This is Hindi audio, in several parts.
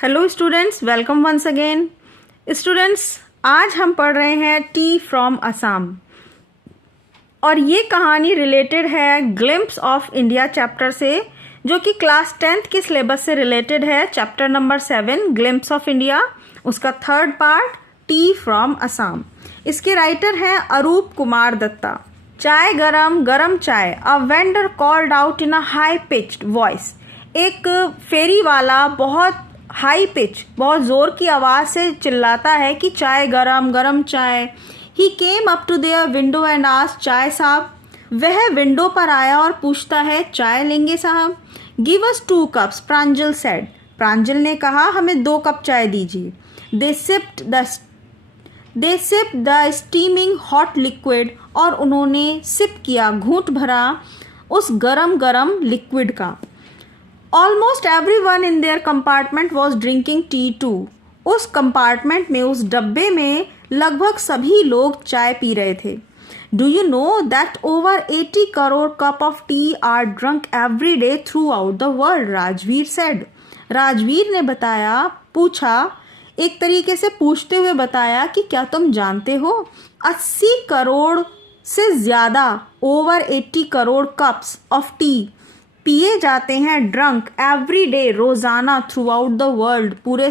Hello students, welcome once again. Students, आज हम पढ़ रहे हैं टी फ्रॉम असम और ये कहानी रिलेटेड है ग्लिम्प्स ऑफ इंडिया चैप्टर से, जो कि क्लास 10th के सिलेबस से रिलेटेड है। Chapter number 7 glimpses of India, उसका third part tea from Assam. इसके राइटर हैं अरूप कुमार दत्ता। चाय गरम गरम चाय, a vendor called out in a high pitched voice. एक फेरी वाला बहुत हाई पिच, बहुत जोर की आवाज से चिल्लाता है कि चाय गरम गरम चाय। He came up to their window and asked, चाय साहब। वह विंडो पर आया और पूछता है, चाय लेंगे साहब? Give us 2 cups, Pranjal said. Pranjal ने कहा, हमें 2 कप चाय दीजिए। They sipped the steaming hot liquid, और उन्होंने सिप किया, घूंट भरा उस गरम गरम लिक्विड का। Almost everyone in their compartment was drinking tea too. उस कंपार्टमेंट में, उस डब्बे में लगभग सभी लोग चाय पी रहे थे। Do you know that over 80 crore cup of tea are drunk every day throughout the world? Rajveer said. Rajveer ने बताया, पूछा, एक तरीके से पूछते हुए बताया कि क्या तुम जानते हो 80 करोड़ से ज़्यादा, over 80 crore cups of T पिए जाते हैं, ड्रंक एवरी डे, रोज़ाना, थ्रू आउट द वर्ल्ड, पूरे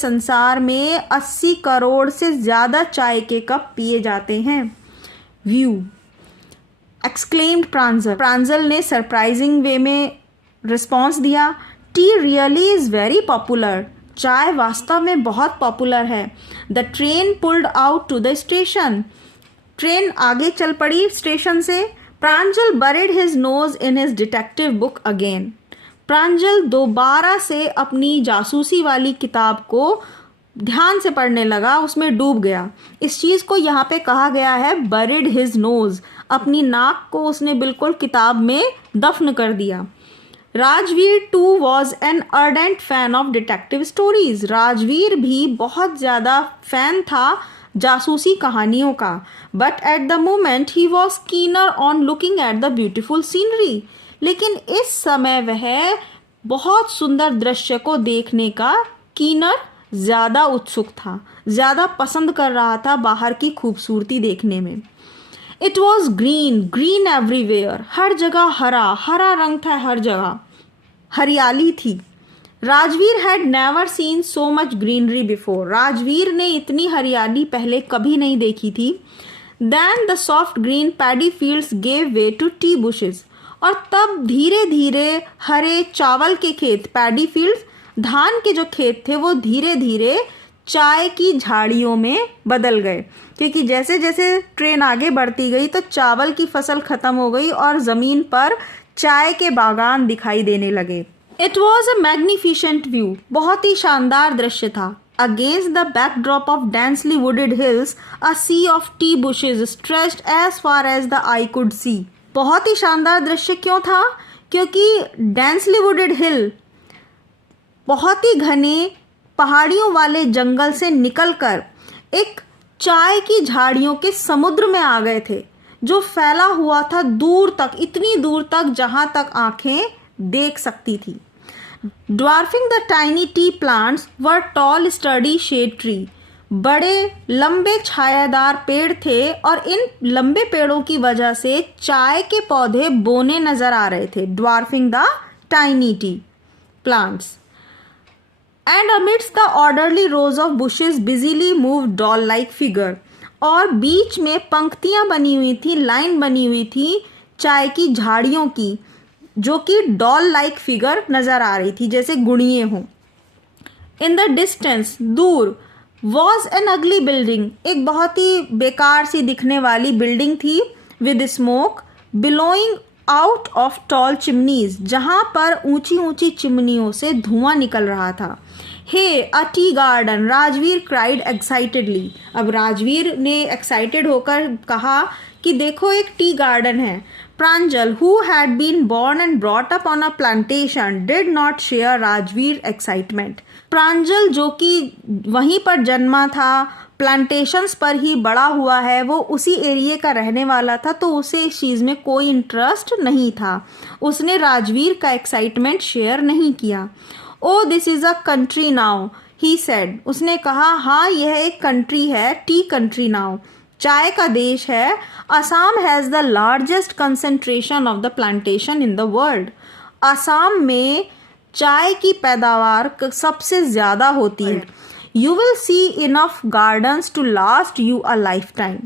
संसार में 80 करोड़ से ज़्यादा चाय के कप पिए जाते हैं। व्यू एक्सक्लेम्ड प्रांजल ने सरप्राइजिंग वे में रिस्पॉन्स दिया। Tea really is very popular. चाय वास्तव में बहुत पॉपुलर है। The train pulled out to the station. Train आगे चल पड़ी स्टेशन से। प्रांजल buried his nose in his detective book again. प्रांजल दोबारा से अपनी जासूसी वाली किताब को ध्यान से पढ़ने लगा, उसमें डूब गया। इस चीज़ को यहाँ पे कहा गया है buried his nose, अपनी नाक को उसने बिल्कुल किताब में दफन कर दिया। Rajveer too was an ardent fan of detective stories. Rajveer भी बहुत ज़्यादा फैन था जासूसी कहानियों का। But at the moment he was keener on looking at the beautiful scenery. लेकिन इस समय वह बहुत सुंदर दृश्य को देखने का कीनर, ज़्यादा उत्सुक था, ज़्यादा पसंद कर रहा था बाहर की खूबसूरती देखने में। इट वॉज ग्रीन एवरीवेयर, हर जगह हरा रंग था, हर जगह हरियाली थी। Rajveer had never seen so much greenery before. Rajveer ने इतनी हरियाली पहले कभी नहीं देखी थी। Then the soft green paddy fields gave way to tea bushes. और तब धीरे धीरे हरे चावल के खेत, पैडी फील्ड्स, धान के जो खेत थे, वो धीरे धीरे चाय की झाड़ियों में बदल गए, क्योंकि जैसे जैसे ट्रेन आगे बढ़ती गई तो चावल की फसल खत्म हो गई और ज़मीन पर चाय के बागान दिखाई देने लगे। It was a magnificent view, बहुत ही शानदार दृश्य था। Against the backdrop of densely wooded hills, a sea of tea bushes stretched as far as the eye could see. बहुत ही शानदार दृश्य क्यों था? क्योंकि डेंसली वुडेड हिल, बहुत ही घने पहाड़ियों वाले जंगल से निकलकर एक चाय की झाड़ियों के समुद्र में आ गए थे, जो फैला हुआ था दूर तक, इतनी दूर तक जहां तक आंखें देख सकती थी। Dwarfing the tiny tea plants were tall sturdy shade tree. बड़े लंबे छायादार पेड़ थे और इन लंबे पेड़ों की वजह से चाय के पौधे बोने नजर आ रहे थे। Dwarfing the tiny tea plants. And amidst the orderly rows of bushes busily moved doll-like figure. और बीच में पंक्तियां बनी हुई थी, लाइन बनी हुई थी चाय की झाड़ियों की, जो कि डॉल लाइक फिगर नजर आ रही थी, जैसे गुड़िए हों। इन द डिस्टेंस, दूर, वॉज एन अगली बिल्डिंग, एक बहुत ही बेकार सी दिखने वाली बिल्डिंग थी, with smoke billowing out of tall chimneys, जहां पर ऊंची ऊंची चिमनियों से धुआं निकल रहा था। Hey a tea garden, Rajveer cried excitedly. अब राजवीर ने एक्साइटेड होकर कहा कि देखो, एक टी गार्डन है। प्रांजल, who had been born and brought up on a plantation, did not share Rajveer excitement. प्रांजल, जो कि वहीं पर जन्मा था, प्लांटेशंस पर ही बड़ा हुआ है, वो उसी एरिया का रहने वाला था, तो उसे इस चीज़ में कोई इंटरेस्ट नहीं था। उसने राजवीर का एक्साइटमेंट शेयर नहीं किया। Oh this is a country now, he said, उसने कहा हाँ यह एक कंट्री है, टी कंट्री नाउ, चाय का देश है। Assam has the largest concentration of the plantation in the world, Assam में चाय की पैदावार सबसे ज़्यादा होती है। You will see enough gardens to last you a lifetime,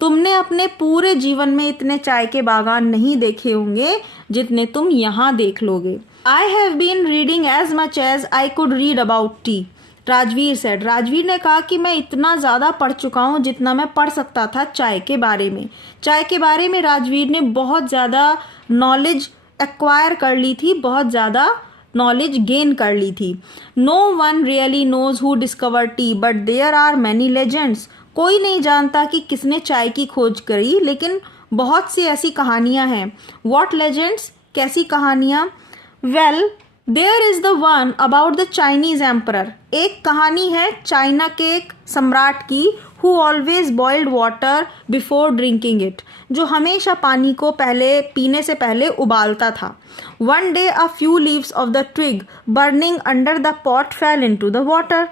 तुमने अपने पूरे जीवन में इतने चाय के बागान नहीं देखे होंगे जितने तुम यहाँ देख लोगे। I have been reading as much as I could read about tea, Rajveer said, Rajveer ने कहा कि मैं इतना ज़्यादा पढ़ चुका हूँ जितना मैं पढ़ सकता था चाय के बारे में। चाय के बारे में राजवीर ने बहुत ज़्यादा नॉलेज एक्वायर कर ली थी, बहुत ज़्यादा नॉलेज गेन कर ली थी। No one really knows who discover tea but there are many legends, कोई नहीं जानता कि किसने चाय की खोज करी, लेकिन बहुत सी ऐसी कहानियाँ हैं। व्हाट लेजेंड्स, कैसी कहानियाँ? Well there is the one about the Chinese emperor, एक कहानी है चाइना के एक सम्राट की, who always boiled water before drinking it, जो हमेशा पानी को पीने से पहले उबालता था। One day a few leaves of the twig burning under the pot fell into the water,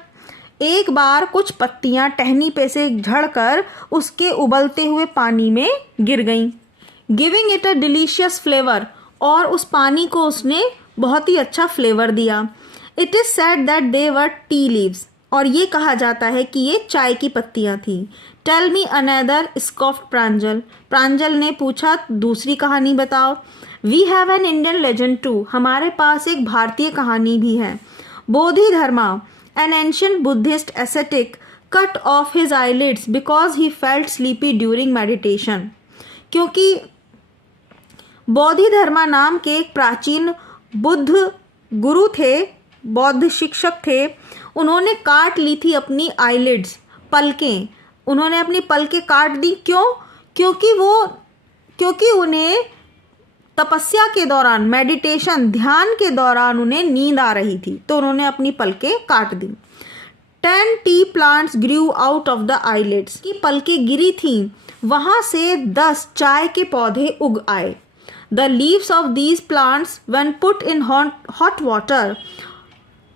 एक बार कुछ पत्तियां टहनी पे से झड़कर उसके उबलते हुए पानी में गिर गईं, giving it a delicious flavour, और उस पानी को उसने बहुत ही अच्छा फ्लेवर दिया। It is said that they were tea leaves, और ये कहा जाता है कि ये चाय की पत्तियां थी। टेल मी अनदर, स्कॉफ्ड प्रांजल, प्रांजल ने पूछा दूसरी कहानी बताओ। We have an Indian legend too, हमारे पास एक भारतीय कहानी भी है। Bodhidharma, an ancient Buddhist ascetic, cut off his eyelids because he felt sleepy during meditation, क्योंकि बोधिधर्मा नाम के एक प्राचीन बुद्ध गुरु थे, बौद्ध शिक्षक थे, उन्होंने काट ली थी अपनी आईलिड्स, पलकें, उन्होंने अपनी पलकें काट दी। क्यों? क्योंकि उन्हें तपस्या के दौरान, मेडिटेशन, ध्यान के दौरान उन्हें नींद आ रही थी, तो उन्होंने अपनी पलकें काट दी। 10 T plants Guru out of the eyelids, की पलकें गिरी थीं, वहाँ से 10 चाय के पौधे उग आए। The leaves of these plants when put in hot water,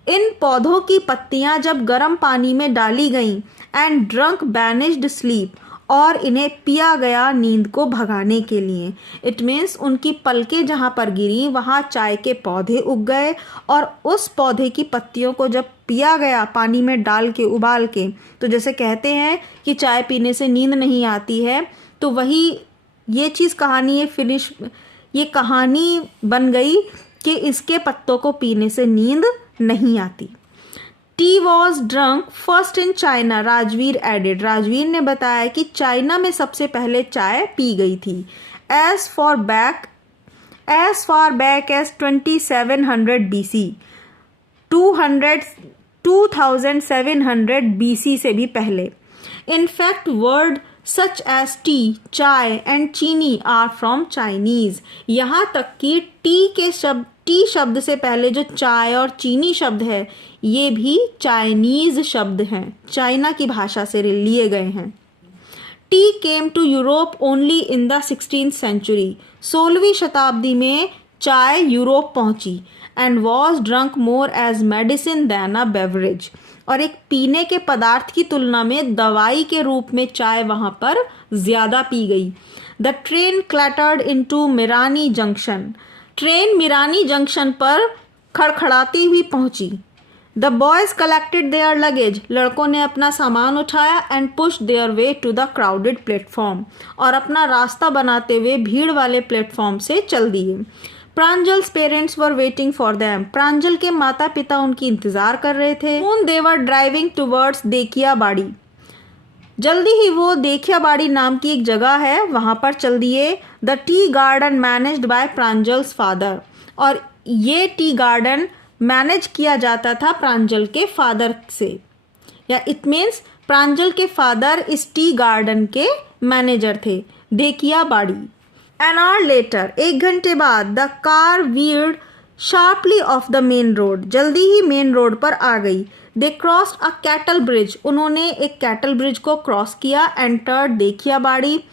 इन पौधों की पत्तियां जब गर्म पानी में डाली गईं, एंड ड्रंक बैनिश्ड स्लीप, और इन्हें पिया गया नींद को भगाने के लिए। इट मीन्स उनकी पलकें जहाँ पर गिरी वहाँ चाय के पौधे उग गए, और उस पौधे की पत्तियों को जब पिया गया पानी में डाल के, उबाल के, तो जैसे कहते हैं कि चाय पीने से नींद नहीं आती है, तो वही ये चीज़ कहानी ये कहानी बन गई कि इसके पत्तों को पीने से नींद नहीं आती। Tea was drunk first in China, Rajveer added, Rajveer ने बताया कि चाइना में सबसे पहले चाय पी गई थी। As far back as 2700 BC, 2700 BC से भी पहले। In fact word such as tea, chai and chini are from Chinese, यहाँ तक कि टी शब्द से पहले जो चाय और चीनी शब्द है ये भी चाइनीज शब्द हैं, चाइना की भाषा से लिए गए हैं। Tea came to Europe only in the 16th century, 16वीं शताब्दी में चाय यूरोप पहुंची। And was drunk more as medicine than a beverage, और एक पीने के पदार्थ की तुलना में दवाई के रूप में चाय वहाँ पर ज़्यादा पी गई। The train clattered into Mirani junction, ट्रेन मिरानी जंक्शन पर खड़खड़ाती हुई पहुंची। The boys collected their luggage, लड़कों ने अपना सामान उठाया। And push their way to the crowded platform, और अपना रास्ता बनाते हुए भीड़ वाले प्लेटफॉर्म से चल दिए। Pranjal's parents were waiting for them, Pranjal के माता पिता उनकी इंतजार कर रहे थे। सोन दे वर ड्राइविंग टूवर्ड्स देखियाबाड़ी, जल्दी ही वो देखियाबाड़ी नाम की एक जगह है वहाँ पर चल दिए। The tea garden managed by Pranjal's father, और ये टी गार्डन मैनेज किया जाता था प्रांजल के फादर से, या इट मीन्स प्रांजल के फादर इस टी गार्डन के मैनेजर थे। देखियाबाड़ी। An hour later, 1 घंटे बाद, the car veered sharply off the main road, जल्दी ही मेन रोड पर आ गई। They crossed a cattle bridge, उन्होंने एक कैटल ब्रिज को क्रॉस किया। Entered Dekhiabari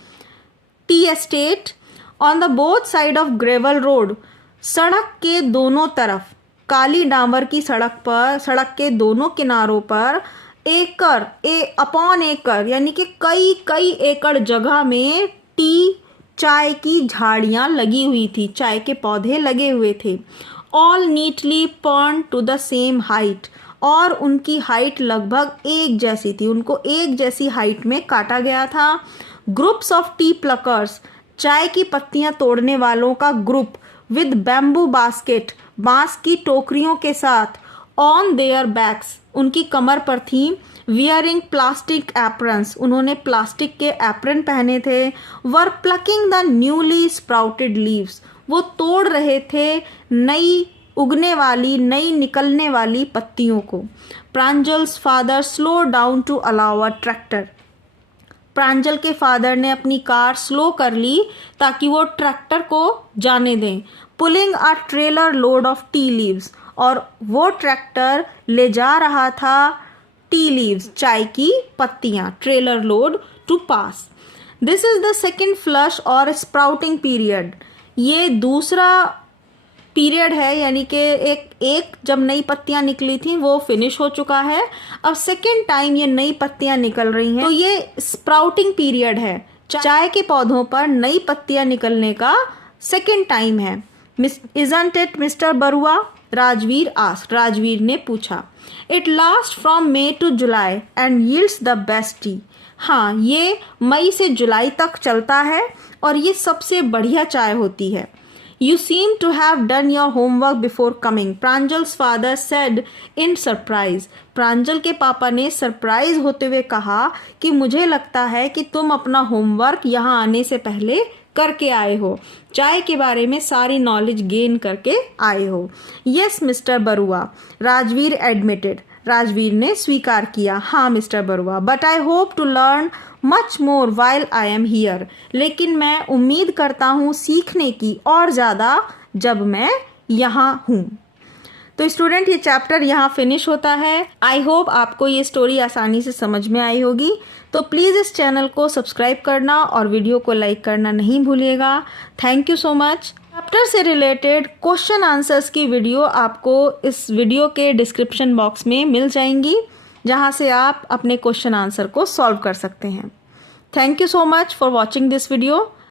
tea estate. On the both side of gravel road, सड़क के दोनों तरफ काली डामर की सड़क के दोनों किनारों पर अपॉन एकड़ यानी कि कई एकड़ जगह में चाय की झाड़ियाँ लगी हुई थी, चाय के पौधे लगे हुए थे। All neatly pruned to the same height, और उनकी हाइट लगभग एक जैसी थी, उनको एक जैसी हाइट में काटा गया था। ग्रुप्स ऑफ टी प्लकर्स, चाय की पत्तियां तोड़ने वालों का ग्रुप, विद बैम्बू बास्केट, बांस की टोकरियों के साथ, ऑन देयर बैक्स, उनकी कमर पर थी, वियरिंग प्लास्टिक एप्रन्स, उन्होंने प्लास्टिक के एप्रन पहने थे, were plucking the newly sprouted leaves, वो तोड़ रहे थे नई उगने वाली, नई निकलने वाली पत्तियों को। Pranjal's father slow down to allow a tractor, Pranjal के फादर ने अपनी कार स्लो कर ली ताकि वो ट्रैक्टर को जाने दें। Pulling a trailer load of tea leaves, और वो ट्रैक्टर ले जा रहा था टी लीव्स, चाय की पत्तियां, trailer load to pass. This is the second flush और स्प्राउटिंग पीरियड, ये दूसरा पीरियड है, यानी कि एक जब नई पत्तियां निकली थी वो फिनिश हो चुका है, अब सेकेंड टाइम ये नई पत्तियां निकल रही हैं, तो ये स्प्राउटिंग पीरियड है, चाय के पौधों पर नई पत्तियां निकलने का सेकेंड टाइम है। इजंट इट मिस्टर बरुआ, राजवीर ने पूछा। It last from May to July and yields the best tea, हाँ ये मई से जुलाई तक चलता है और ये सबसे बढ़िया चाय होती है। You seem to have done your homework before coming, Pranjal's father said in surprise, प्रांजल के पापा ने सरप्राइज होते हुए कहा कि मुझे लगता है कि तुम अपना होमवर्क यहाँ आने से पहले करके आए हो, चाय के बारे में सारी नॉलेज गेन करके आए हो। Yes mister Barua, Rajveer admitted, Rajveer ने स्वीकार किया, हाँ mister Barua, but I hope to learn much more while I am here, लेकिन मैं उम्मीद करता हूँ सीखने की और ज़्यादा जब मैं यहाँ हूँ। तो स्टूडेंट ये चैप्टर यहाँ फिनिश होता है। आई होप आपको ये स्टोरी आसानी से समझ में आई होगी, तो प्लीज़ इस चैनल को सब्सक्राइब करना और वीडियो को लाइक करना नहीं भूलिएगा। Thank you so much. Chapter से रिलेटेड क्वेश्चन आंसर्स की वीडियो आपको इस वीडियो के डिस्क्रिप्शन बॉक्स में मिल जाएंगी, जहाँ से आप अपने क्वेश्चन आंसर को सॉल्व कर सकते हैं। Thank you so much for watching this video.